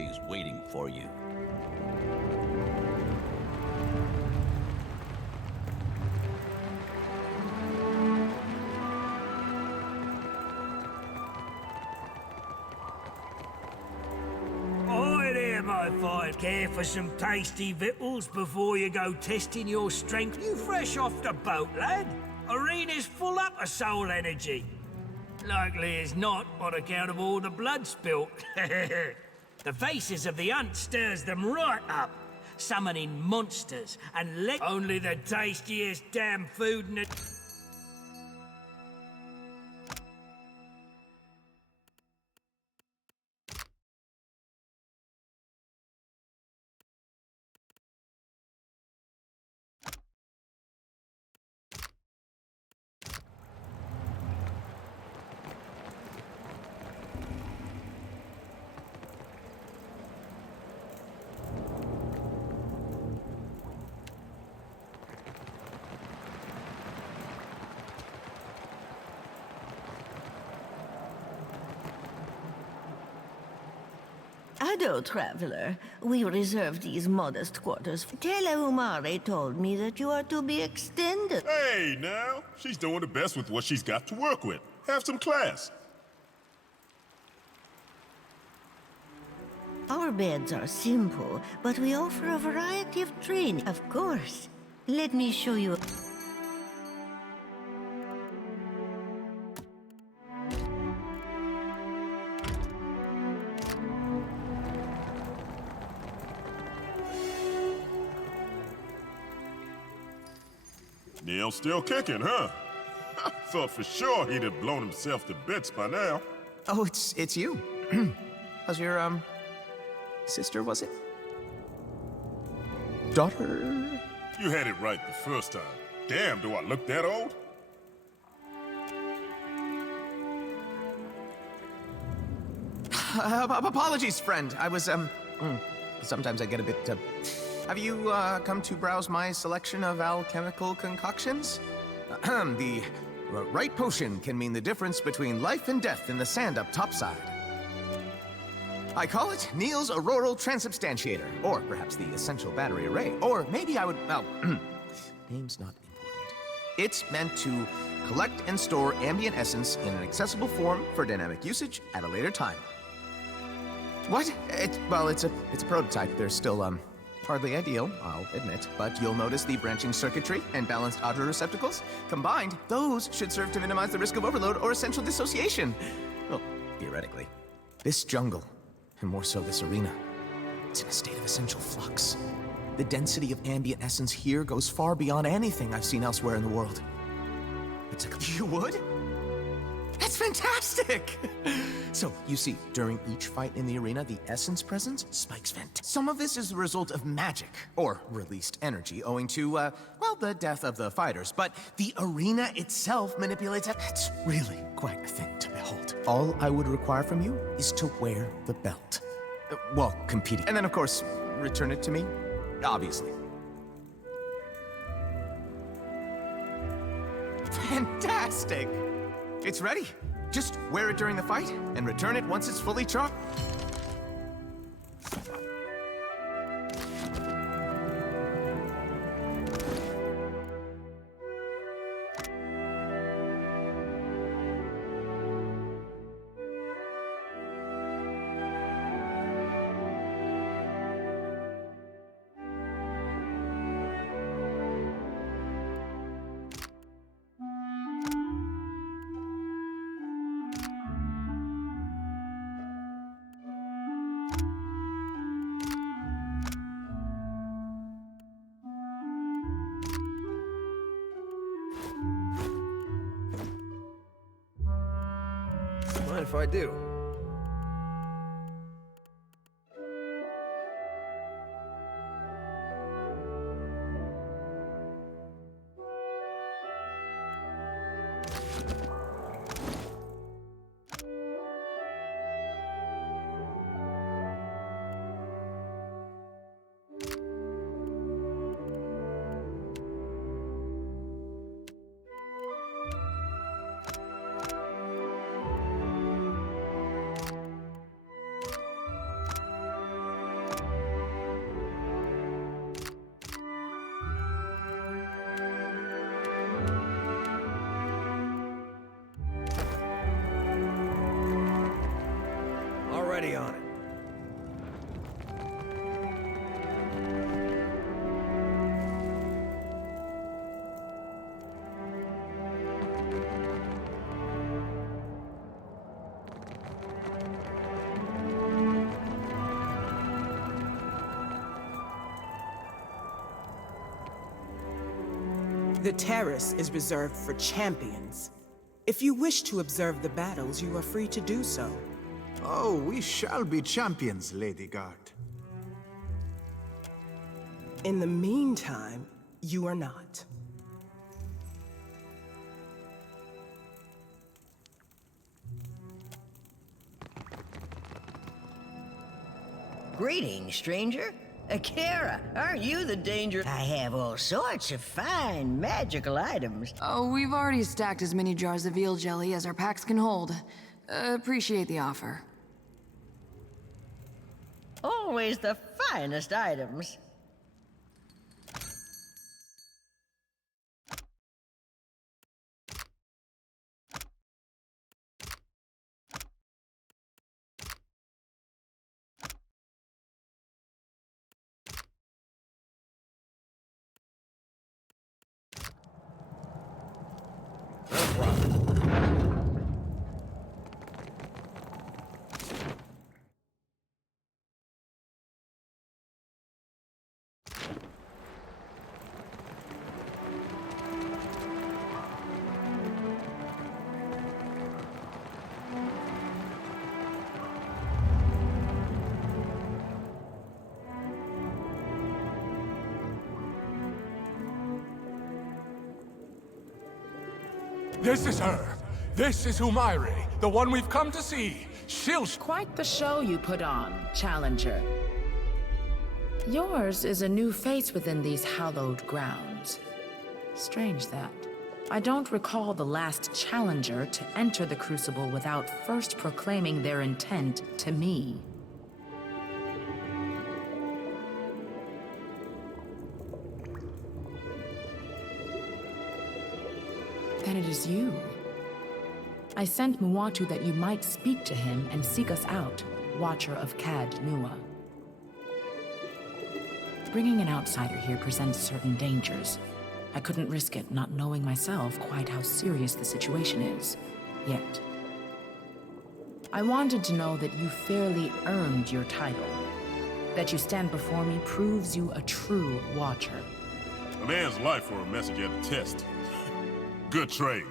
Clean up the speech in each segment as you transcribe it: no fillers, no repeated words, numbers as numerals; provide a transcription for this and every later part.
is waiting for you. Oi there, my fine. Care for some tasty victuals before you go testing your strength? You fresh off the boat, lad? Arena's full up of soul energy. Likely as not, on account of all the blood spilt. The faces of the hunt stirs them right up, summoning monsters and only the tastiest damn food in the... Ado, traveler. We reserve these modest quarters. Umare told me that you are to be extended. Hey, now. She's doing the best with what she's got to work with. Have some class. Our beds are simple, but we offer a variety of training. Of course. Let me show you. Neil's still kicking, huh? I thought for sure he'd have blown himself to bits by now. Oh, it's you. How's your, sister, was it? Daughter? You had it right the first time. Damn, do I look that old? Apologies, friend. I was, sometimes I get a bit, Have you, come to browse my selection of alchemical concoctions? The right potion can mean the difference between life and death in the sand up topside. I call it Neil's Auroral Transubstantiator, or perhaps the Essential Battery Array, or maybe I would, well, name's not important. It's meant to collect and store ambient essence in an accessible form for dynamic usage at a later time. What? Well, it's a prototype. There's still, hardly ideal, I'll admit, but you'll notice the branching circuitry and balanced auto receptacles. Combined, those should serve to minimize the risk of overload or essential dissociation. Well, theoretically. This jungle, and more so this arena, it's in a state of essential flux. The density of ambient essence here goes far beyond anything I've seen elsewhere in the world. It's like, you would? That's fantastic! So, you see, during each fight in the arena, the essence presence spikes Some of this is the result of magic, or released energy, owing to, well, the death of the fighters. But the arena itself manipulates it. It's really quite a thing to behold. All I would require from you is to wear the belt. Well, competing. And then, of course, return it to me, obviously. Fantastic! It's ready. Just wear it during the fight, and return it once it's fully charged. Mind if I do? The terrace is reserved for champions. If you wish to observe the battles, you are free to do so. Oh, we shall be champions, Lady Guard. In the meantime, you are not. Greetings, stranger. Akira, aren't you the danger? I have all sorts of fine magical items. Oh, we've already stacked as many jars of eel jelly as our packs can hold. Appreciate the offer. Always the finest items. This is her. This is Humaire, the one we've come to see. She'll... Quite the show you put on, Challenger. Yours is a new face within these hallowed grounds. Strange that. I don't recall the last Challenger to enter the Crucible without first proclaiming their intent to me. Then it is you. I sent Muatu that you might speak to him and seek us out, Watcher of Cad Nua. Bringing an outsider here presents certain dangers. I couldn't risk it, not knowing myself quite how serious the situation is, yet. I wanted to know that you fairly earned your title. That you stand before me proves you a true Watcher. A man's life for a message at a test. Good trade.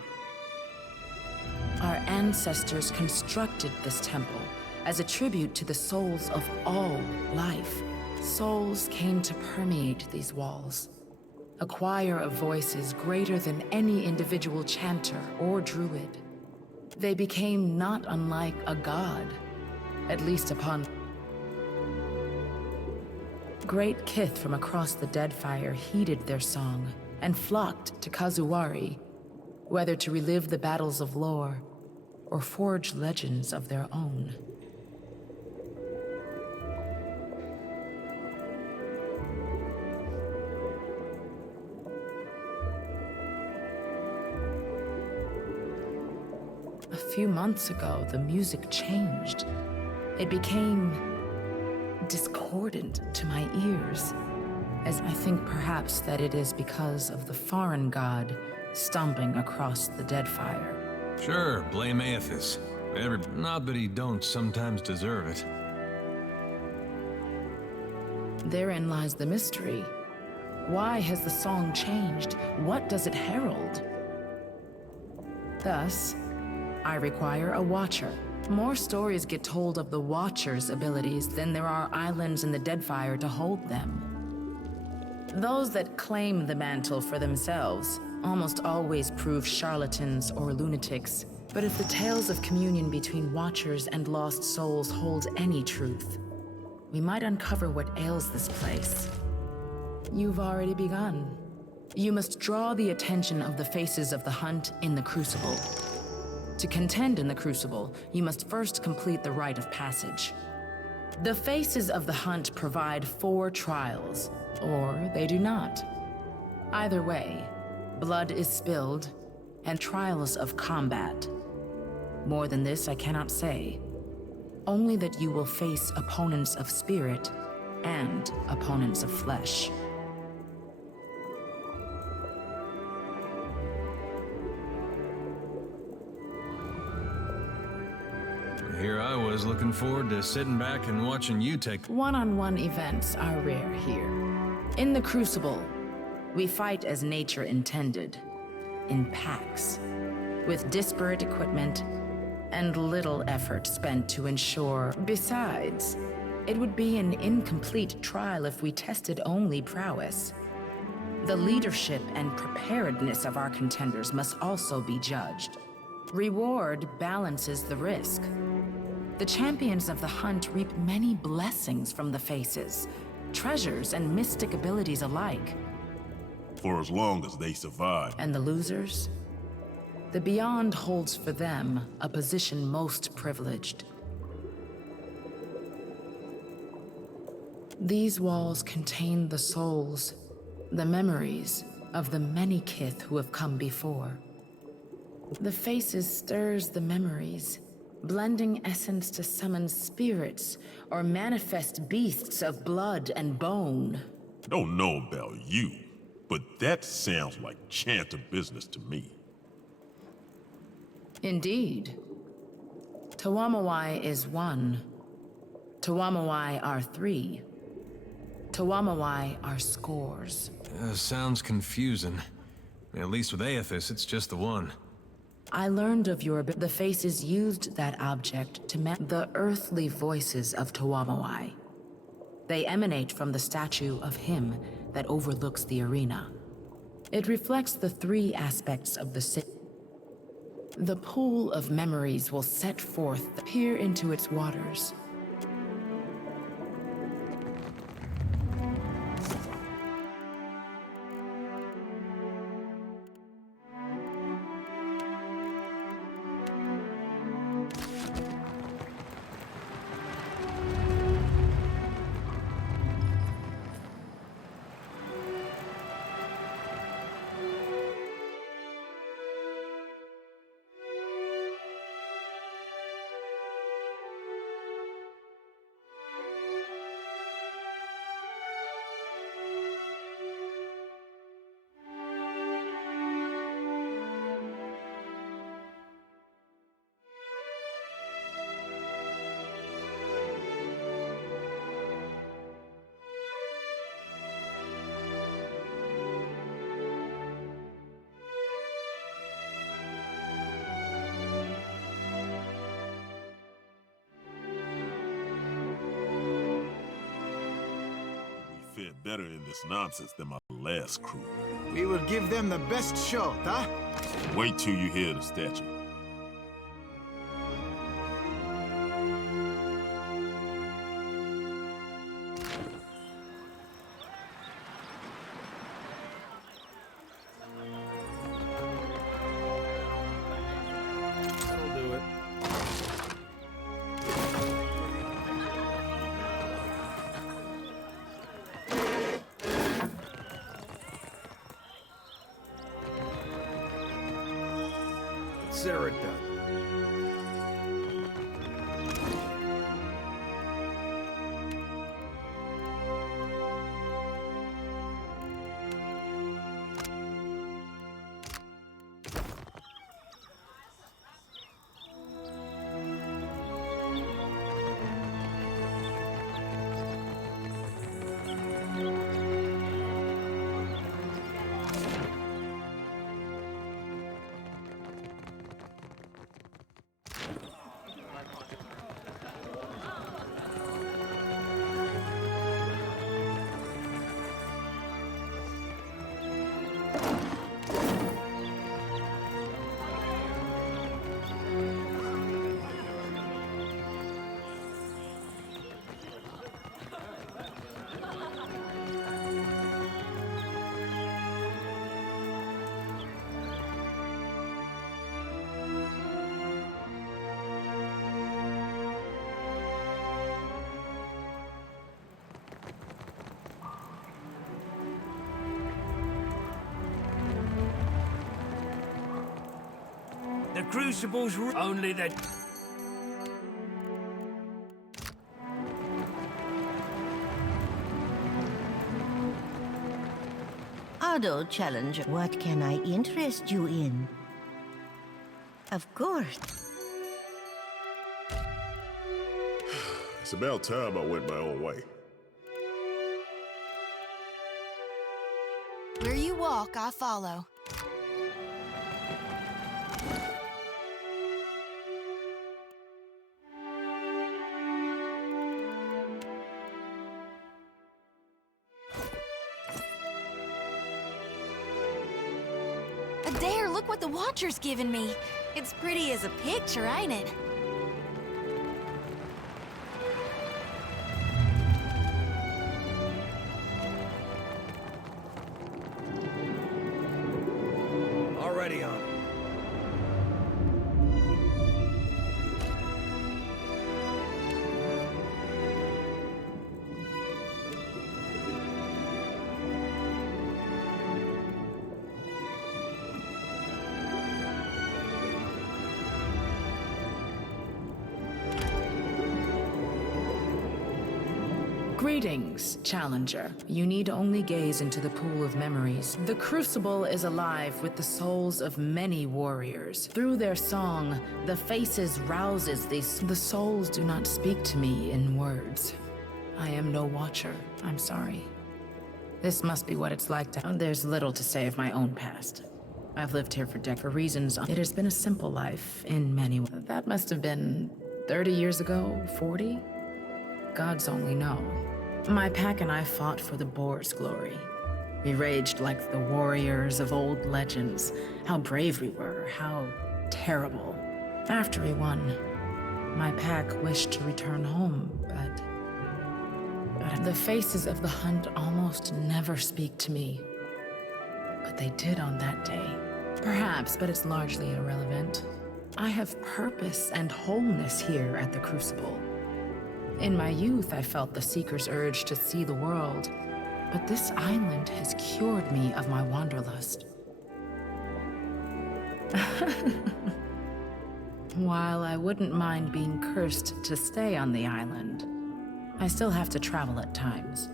Our ancestors constructed this temple as a tribute to the souls of all life. Souls came to permeate these walls. A choir of voices greater than any individual chanter or druid. They became not unlike a god, at least upon... Great kith from across the Deadfire heeded their song and flocked to Kazuwari, whether to relive the battles of lore or forge legends of their own. A few months ago, the music changed. It became discordant to my ears, as I think perhaps that it is because of the foreign god stomping across the Deadfire. Sure, blame Eothas. Not that he don't sometimes deserve it. Therein lies the mystery. Why has the song changed? What does it herald? Thus, I require a Watcher. More stories get told of the Watcher's abilities than there are islands in the Deadfire to hold them. Those that claim the mantle for themselves almost always prove charlatans or lunatics. But if the tales of communion between Watchers and lost souls hold any truth, we might uncover what ails this place. You've already begun. You must draw the attention of the faces of the hunt in the Crucible. To contend in the Crucible, you must first complete the rite of passage. The faces of the hunt provide 4 trials, or they do not. Either way, blood is spilled, and trials of combat. More than this I cannot say. Only that you will face opponents of spirit and opponents of flesh. Here I was looking forward to sitting back and watching you take... One-on-one events are rare here. In the Crucible, We fight as nature intended, in packs, with disparate equipment and little effort spent to ensure. Besides, it would be an incomplete trial if we tested only prowess. The leadership and preparedness of our contenders must also be judged. Reward balances the risk. The champions of the hunt reap many blessings from the faces, treasures and mystic abilities alike. For as long as they survive. And the losers? The Beyond holds for them a position most privileged. These walls contain the souls, the memories of the many kith who have come before. The faces stirs the memories, blending essence to summon spirits or manifest beasts of blood and bone. Don't know about you, but that sounds like chanter business to me. Indeed. Tawamawai is one. Tawamawai are three. Tawamawai are scores. Sounds confusing. At least with Eothas, it's just the one. I learned of the faces used that object to match the earthly voices of Tawamawai. They emanate from the statue of him that overlooks the arena. It reflects the three aspects of the city. The pool of memories will set forth, peer into its waters. Better in this nonsense than my last crew. We will give them the best shot, huh? Wait till you hear the statue. That'll do it. Consider it done. The crucibles were only the... Ado, Challenger, what can I interest you in? Of course. It's about time I went my own way. Where you you walk, I follow. Adair, look what the Watcher's given me. It's pretty as a picture, ain't it? Already on it. Greetings, Challenger. You need only gaze into the pool of memories. The Crucible is alive with the souls of many warriors. Through their song, the faces rouses these. The souls do not speak to me in words. I am no watcher. I'm sorry. This must be what it's like to... There's little to say of my own past. I've lived here for reasons. It has been a simple life in many ways. That must have been 30 years ago, 40? Gods only know. My pack and I fought for the boar's glory. We raged like the warriors of old legends. How brave we were, how terrible. After we won, my pack wished to return home, but the faces of the hunt almost never speak to me. But they did on that day. Perhaps, but it's largely irrelevant. I have purpose and wholeness here at the Crucible. In my youth, I felt the Seeker's urge to see the world, but this island has cured me of my wanderlust. While I wouldn't mind being cursed to stay on the island, I still have to travel at times.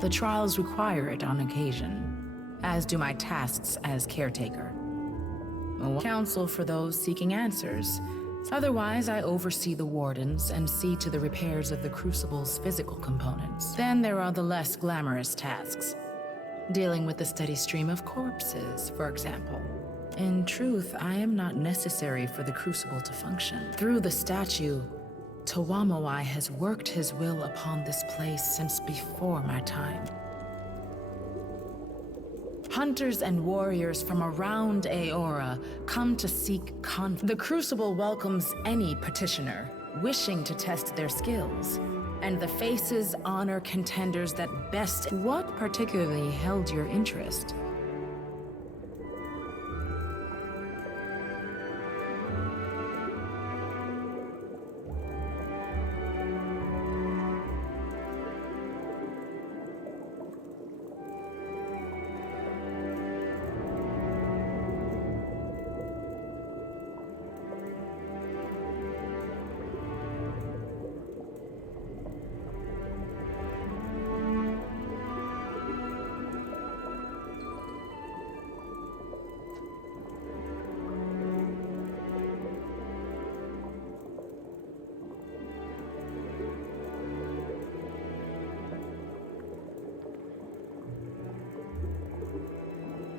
The trials require it on occasion, as do my tasks as caretaker. Counsel for those seeking answers. Otherwise, I oversee the wardens and see to the repairs of the Crucible's physical components. Then there are the less glamorous tasks. Dealing with the steady stream of corpses, for example. In truth, I am not necessary for the Crucible to function. Through the statue, Tawamoai has worked his will upon this place since before my time. Hunters and warriors from around Eora come to seek The Crucible welcomes any petitioner wishing to test their skills, and the faces honor contenders that best. What particularly held your interest?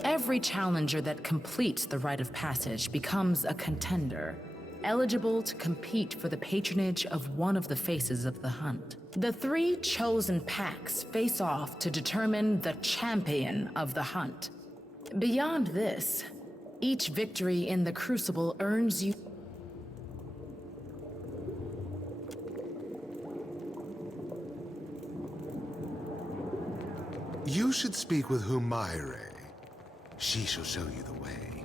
Every challenger that completes the rite of passage becomes a contender, eligible to compete for the patronage of one of the faces of the hunt. The 3 chosen packs face off to determine the champion of the hunt. Beyond this, each victory in the Crucible earns you... You should speak with Humaire. She shall show you the way.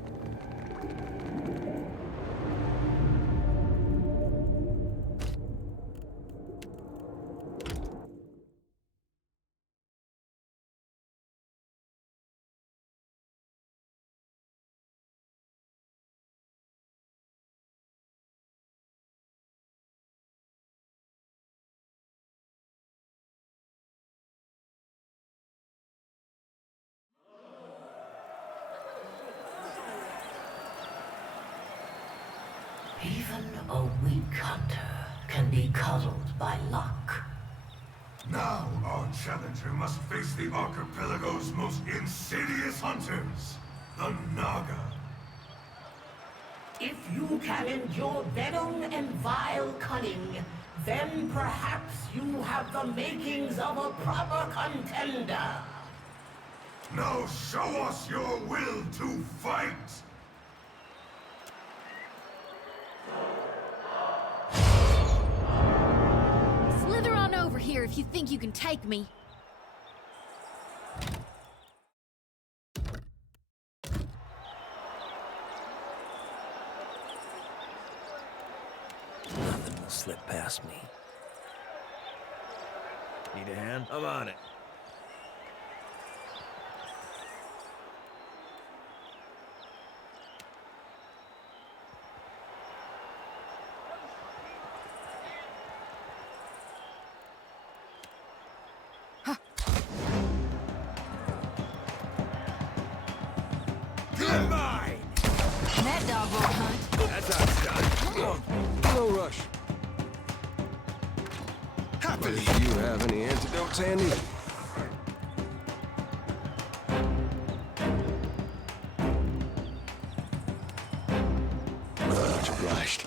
Even a weak hunter can be cuddled by luck. Now our challenger must face the archipelago's most insidious hunters, the Naga. If you can endure venom and vile cunning, then perhaps you have the makings of a proper contender. Now show us your will to fight! Slither on over here if you think you can take me. Nothing will slip past me. Need a hand? I'm on it. That dog won't hunt. That's how it's done. No rush. But if you have any antidotes handy? Much obliged.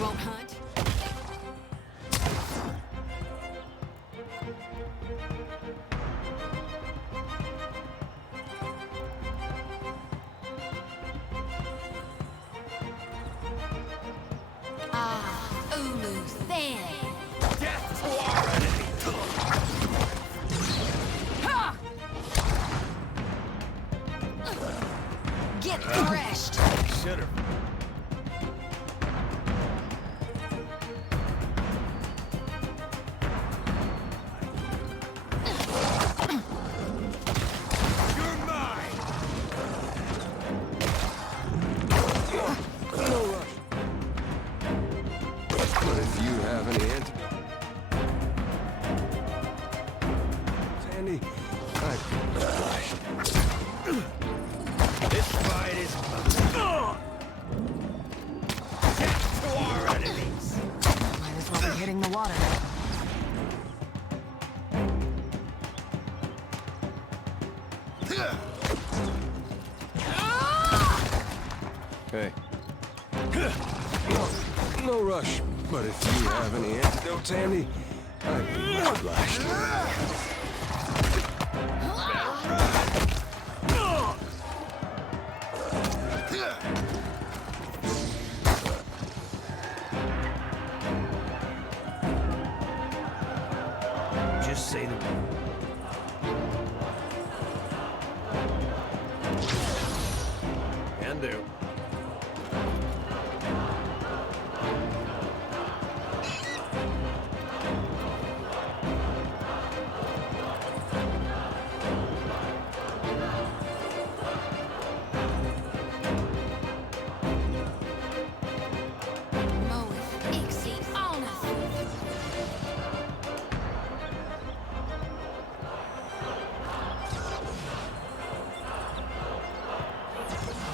Won't hunt. Ulu thin. Death to our enemy. Ha! Get threshed. Should've. Hitting the water. Hey. No rush, but if you have any antidotes handy, I'd be much obliged. Just say the word. Can do.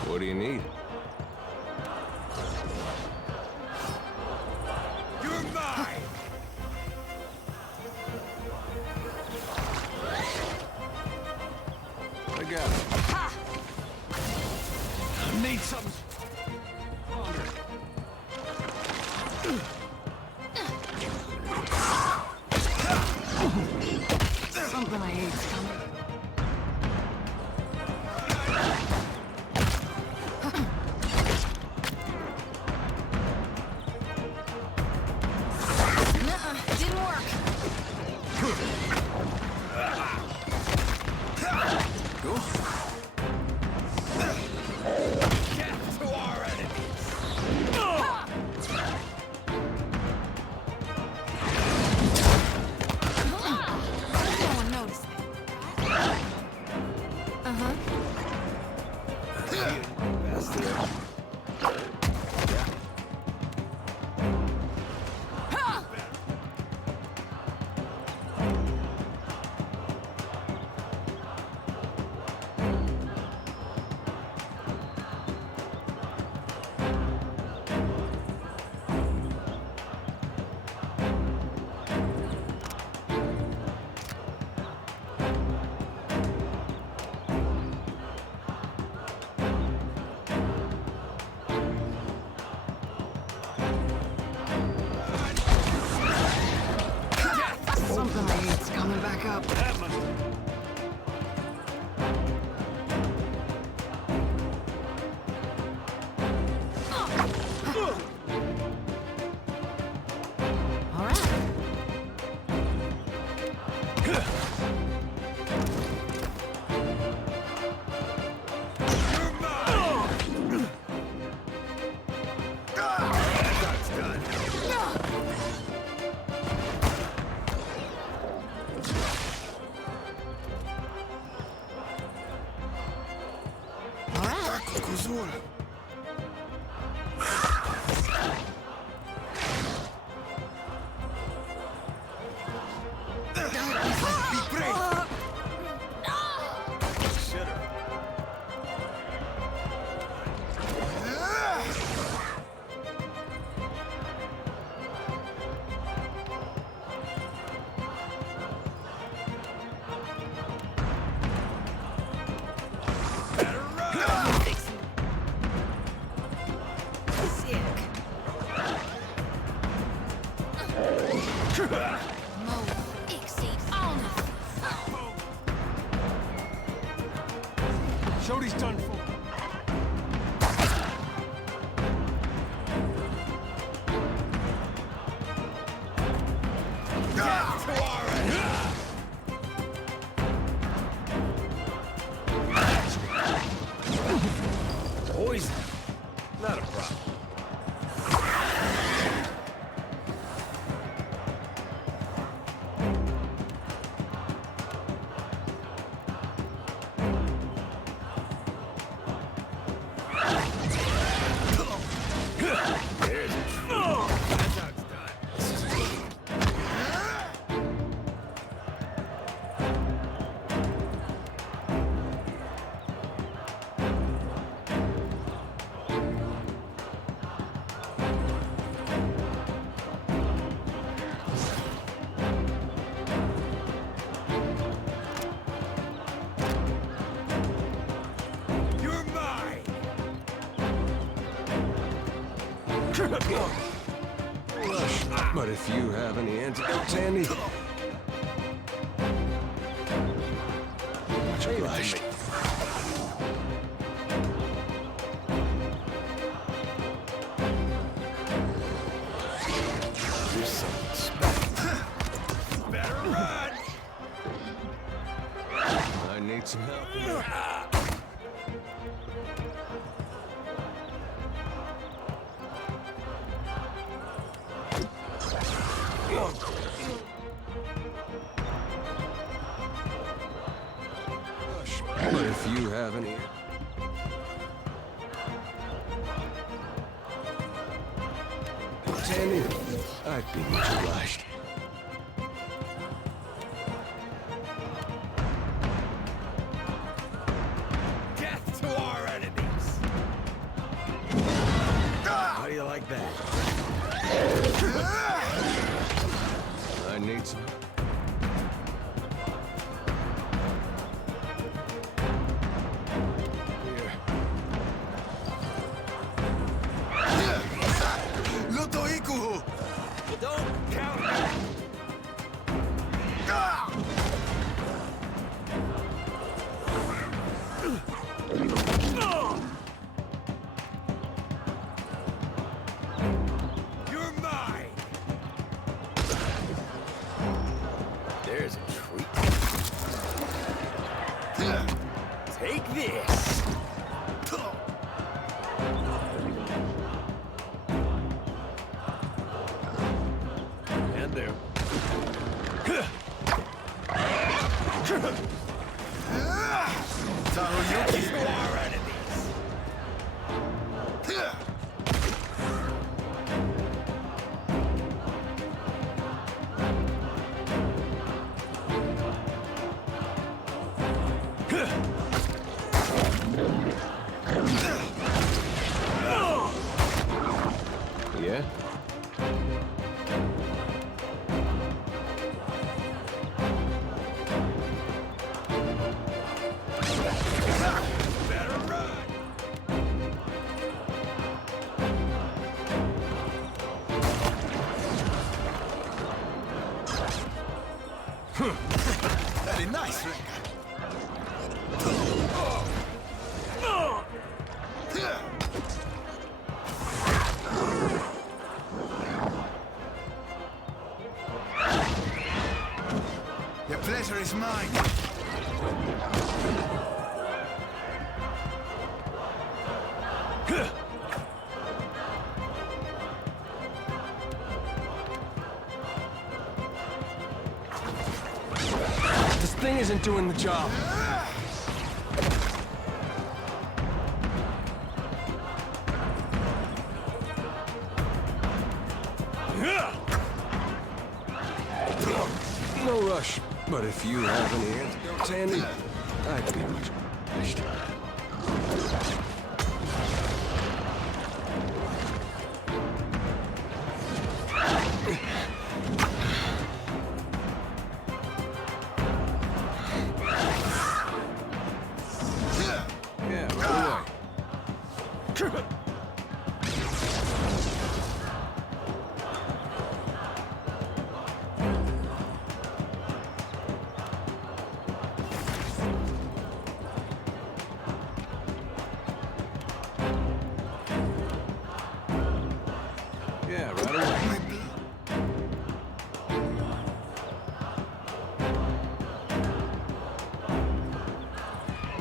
What do you need? You're mine! I got it. Ha! I need something stronger. Something I hate's coming. Something I eat's coming back up. Shody's done for. Poison. Not a problem. But if you have any antidotes handy... Much obliged. There's something special. Better run! I need some help here. But if you have any... Tandy, I'd be much obliged. Death to our enemies! How do you like that? I need some... Don't count me! You're mine! Yeah? Very nice, Rengar. Your pleasure is mine. This thing isn't doing the job. No rush, but if you have any antidotes handy, I'd be much obliged. Yeah, right away. Yeah, right away.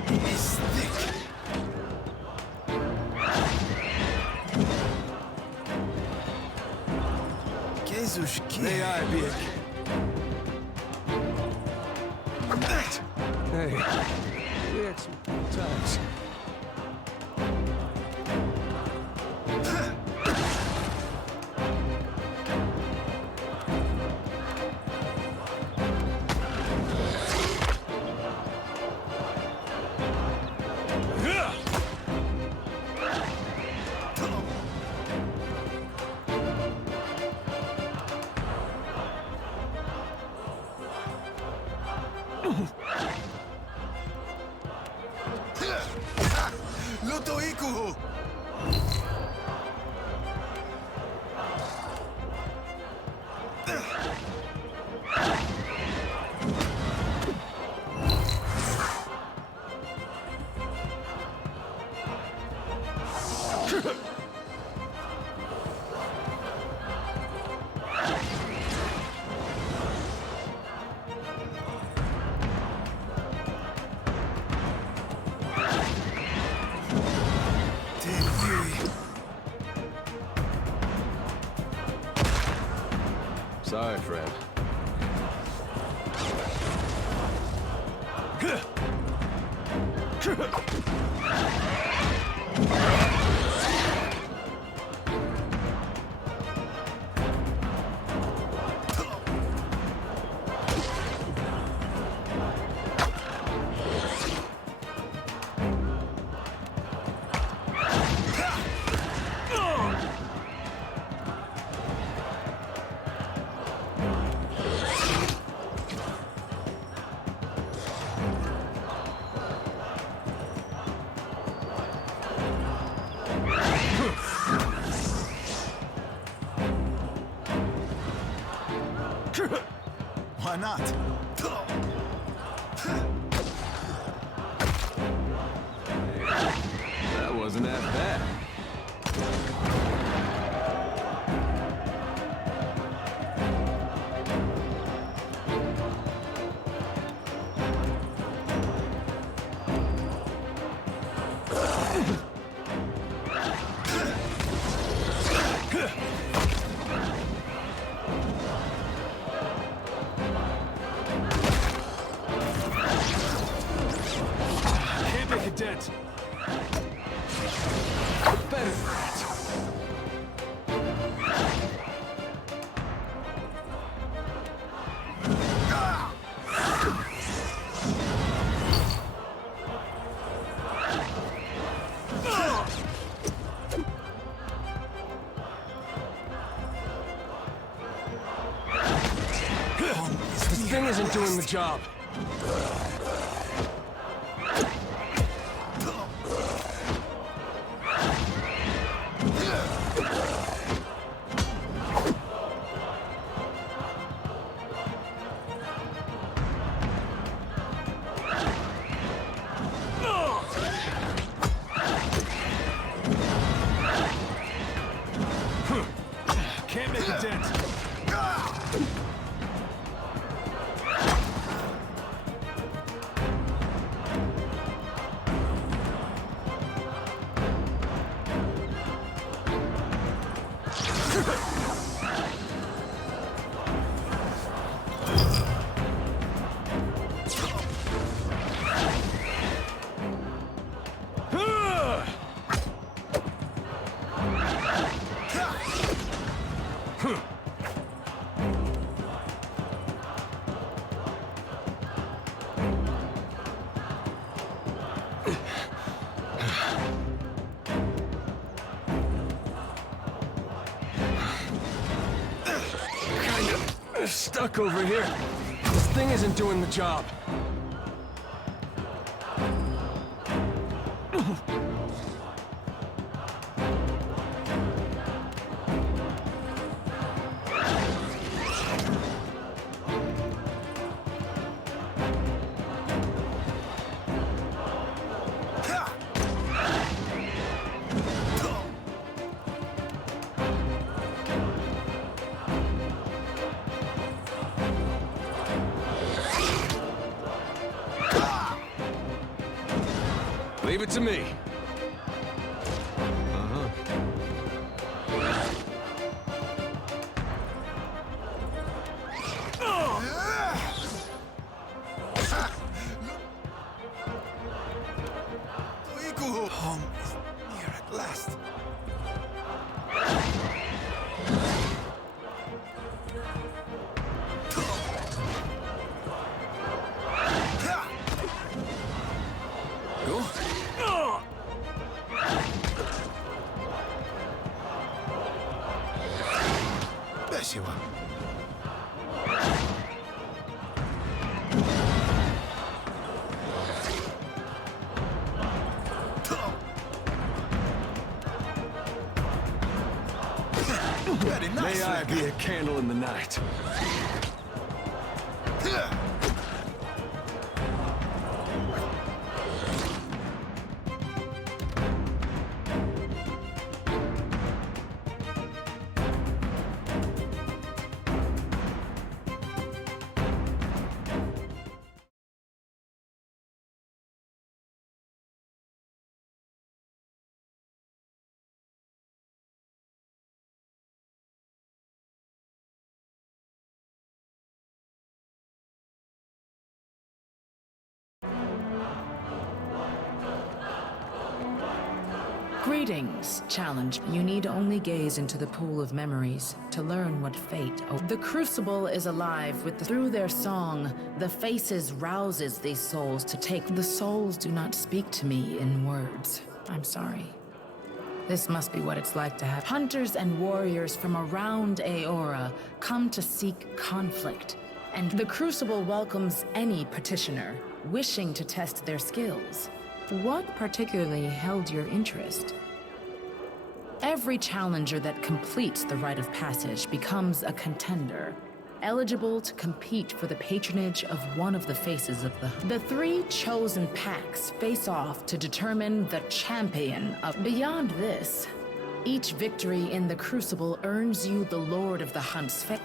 It's thick. May I be a... Hey, we had some good times. Luto Ikuhu! Sorry, friend. Why not? That wasn't that bad. Can't make a dent. doing the job. Can't make a dent. Stuck over here. This thing isn't doing the job. Leave it to me. Home is near at last. Bless you up. Very nice. May I be a candle in the night. Greetings, challenge. You need only gaze into the pool of memories to learn what fate. The crucible is alive through their song. The faces rouses these souls to take. The souls do not speak to me in words. I'm sorry. This must be what it's like to have hunters and warriors from around Eora come to seek conflict. And the crucible welcomes any petitioner wishing to test their skills. What particularly held your interest? Every challenger that completes the rite of passage becomes a contender, eligible to compete for the patronage of one of the faces of the 3 chosen packs face off to determine the champion of. Beyond this, each victory in the crucible earns you the Lord of the Hunt's fate.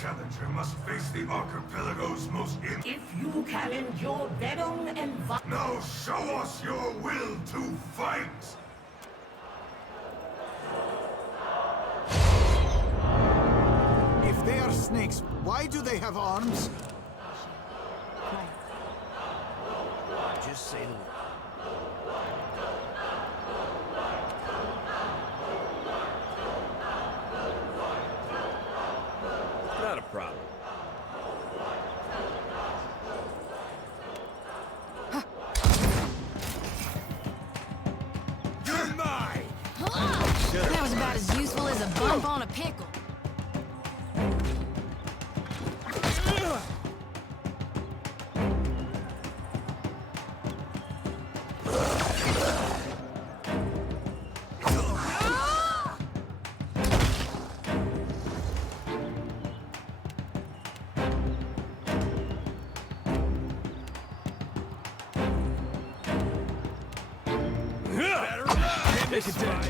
challenger must face the archipelago's most If you can endure venom and Now show us your will to fight! If they are snakes, why do they have arms? Just say the word. Not a problem. You're mine! That was about as useful as a bump on a pickle. Take it down.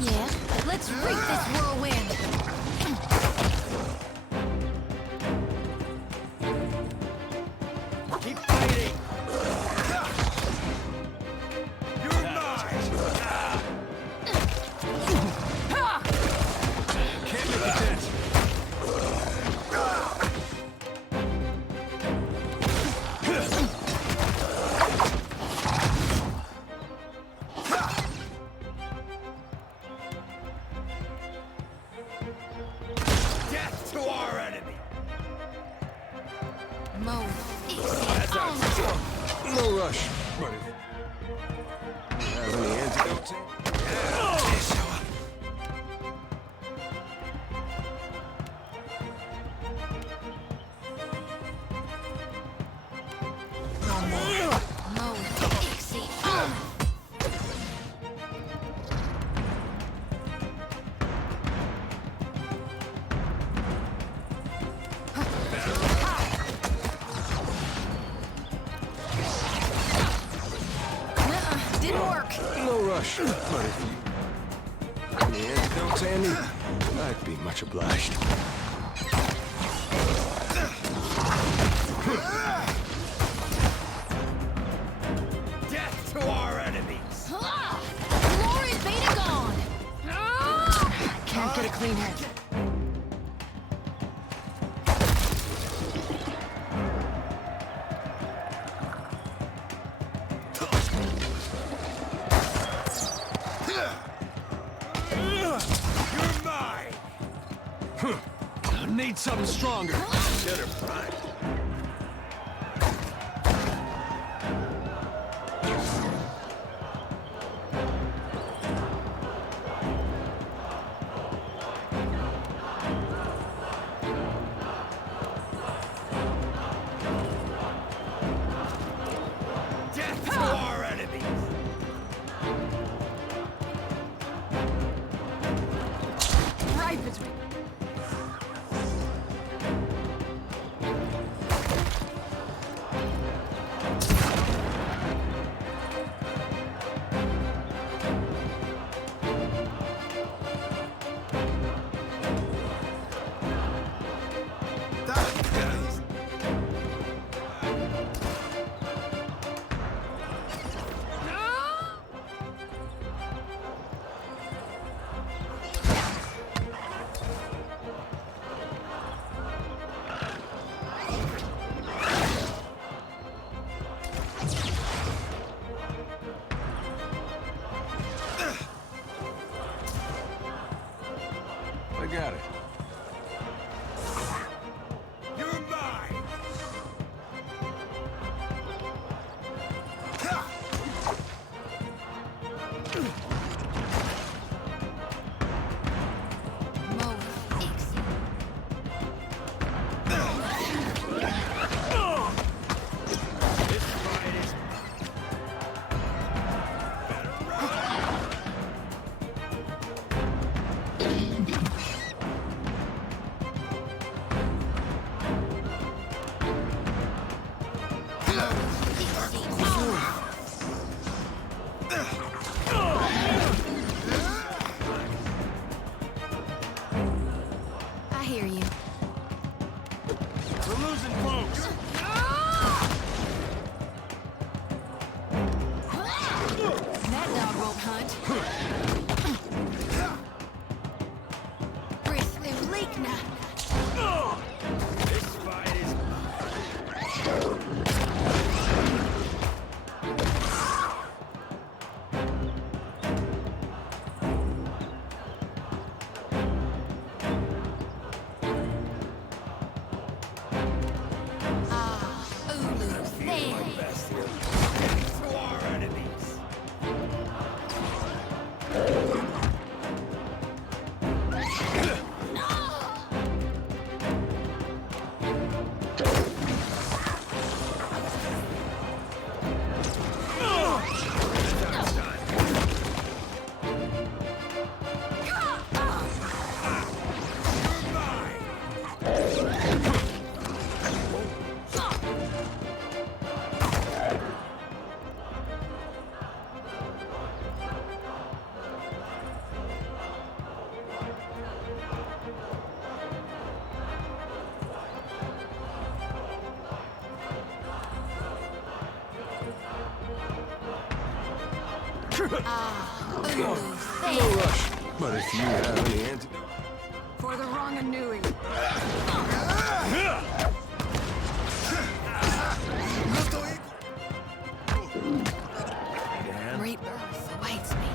Yeah, let's reap this whirlwind. Keep fighting! You're mine! Can't make it dance. Death to our enemy! Mo, That's out. No rush, but if you have any antidotes? Mo, Dixie, oh! Didn't work. No rush, but if you have any antidotes, Andy, I'd be much obliged. Death to our enemies! Glorious beta gone! Can't get a clean head. You're mine! I need something stronger. Get her prime. Death to our enemies! Right between. I got it. You're mine! Mo, Dixie. This fight is Dixie, oh! won't hunt. Breath and leak now. This fight is no rush. But if you have any antidote... For the wrong anui. Rebirth awaits me.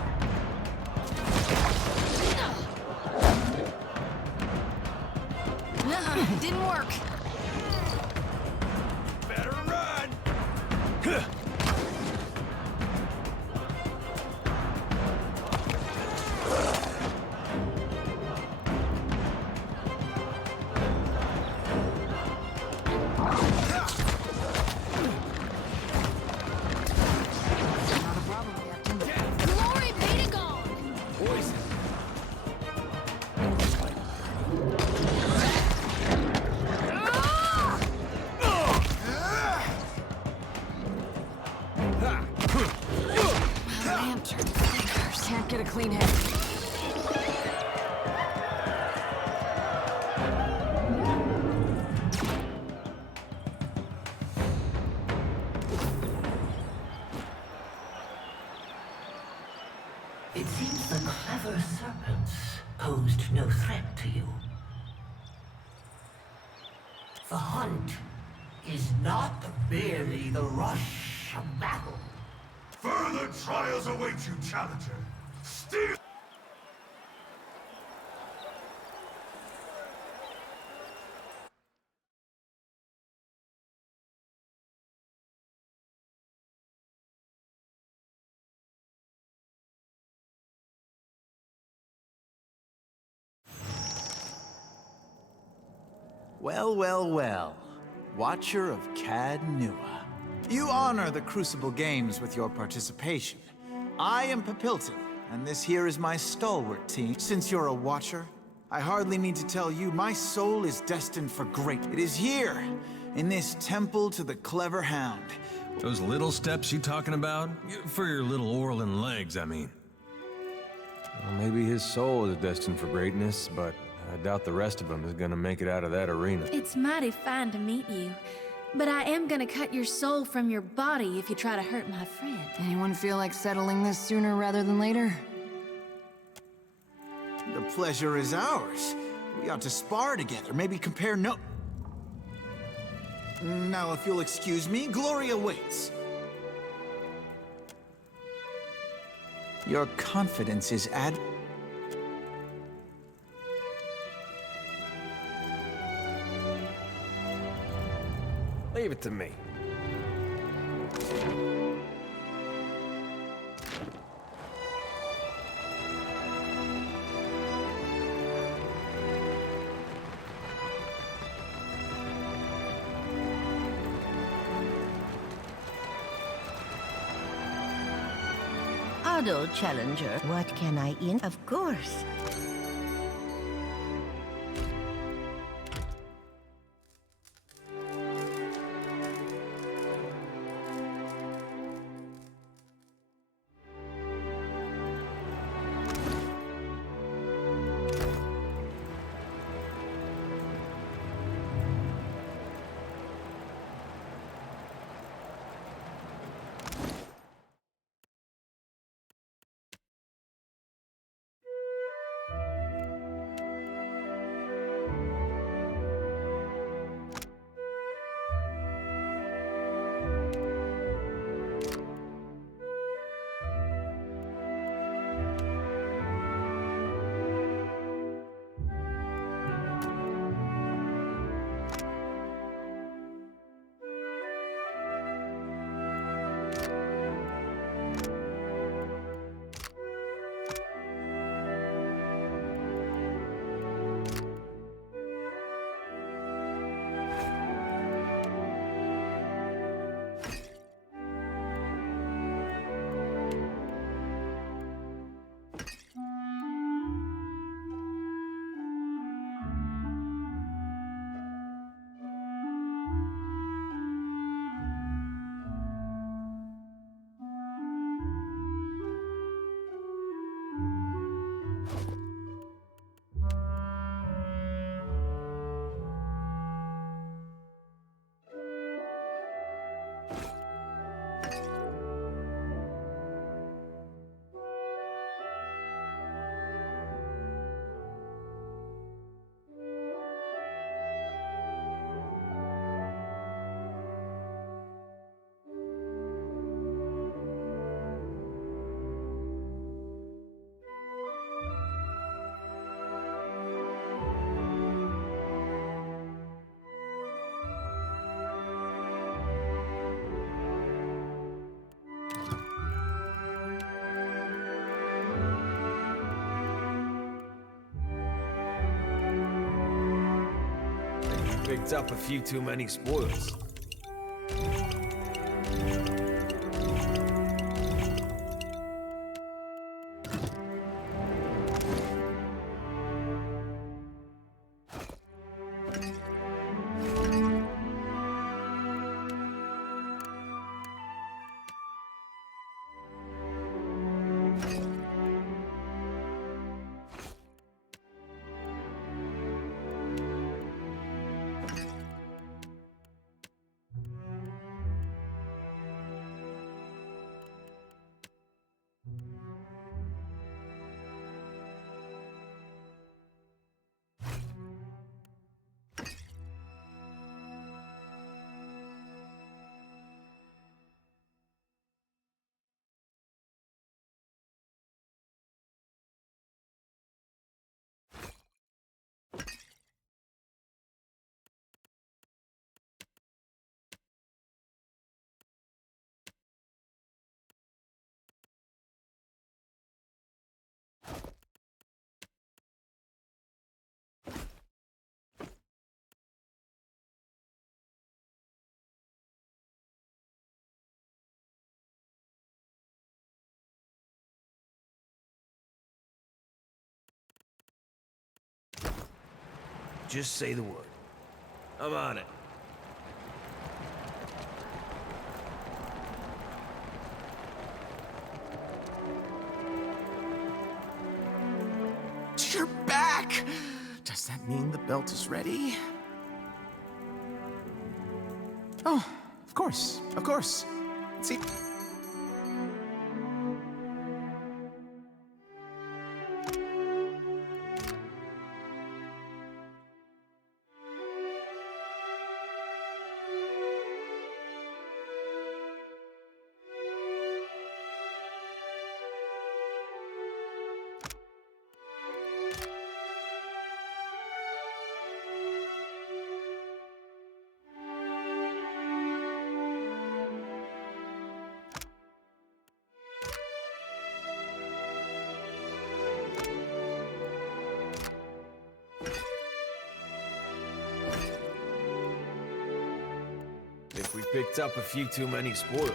Nuh-uh, didn't work. Better run! Glory be to God! Poison. Lantern flickers. Can't get a clean hit. It seems the clever serpents posed no threat to you. The hunt is not merely the rush of battle. Further trials await you, challenger. Still... Well, well, well. Watcher of Cad Nua. You honor the Crucible Games with your participation. I am Papilton, and this here is my stalwart team. Since you're a Watcher, I hardly need to tell you my soul is destined for great. It is here, in this temple to the clever hound. Those little steps you talking about? For your little Orlin legs, I mean. Well, maybe his soul is destined for greatness, but I doubt the rest of them is gonna make it out of that arena. It's mighty fine to meet you, but I am gonna cut your soul from your body if you try to hurt my friend. Anyone feel like settling this sooner rather than later? The pleasure is ours. We ought to spar together, maybe compare no... Now, if you'll excuse me, glory awaits. Your confidence is Leave it to me. Ado, challenger. What can I in? Of course. picked up a few too many spoils. Just say the word. I'm on it. You're back! Does that mean the belt is ready? Oh, of course, of course. See... If we picked up a few too many spoils.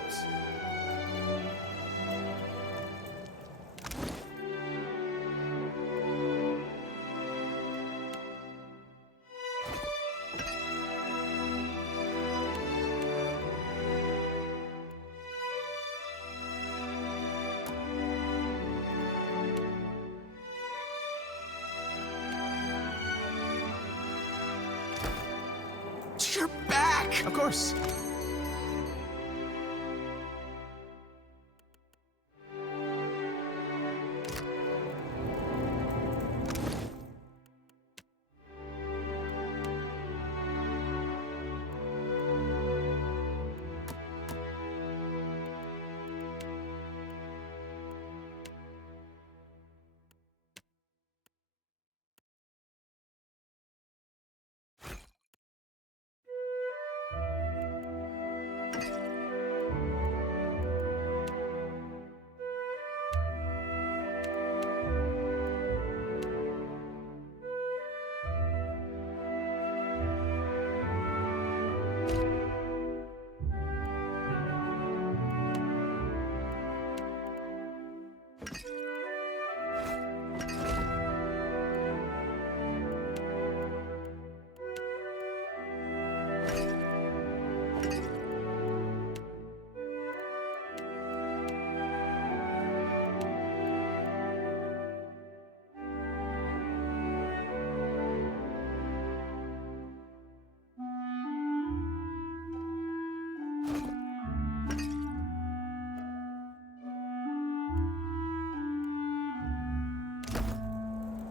You're back! Of course.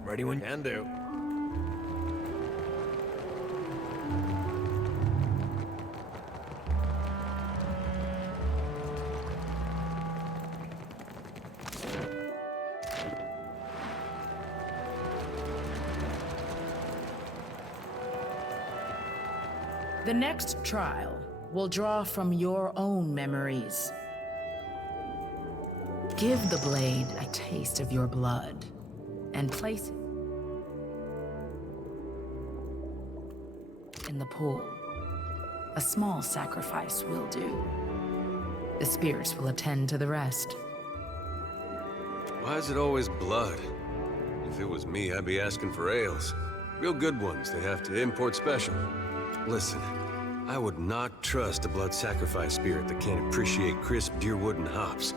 Ready when you can do. The next trial will draw from your own memories. Give the blade a taste of your blood, and place it in in the pool. A small sacrifice will do. The spirits will attend to the rest. Why is it always blood? If it was me, I'd be asking for ales. Real good ones they have to import special. Listen, I would not trust a blood sacrifice spirit that can't appreciate crisp deerwood and hops.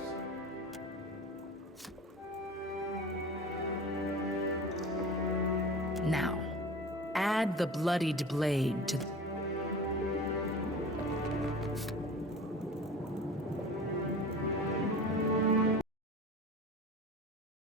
Now, add the bloodied blade to the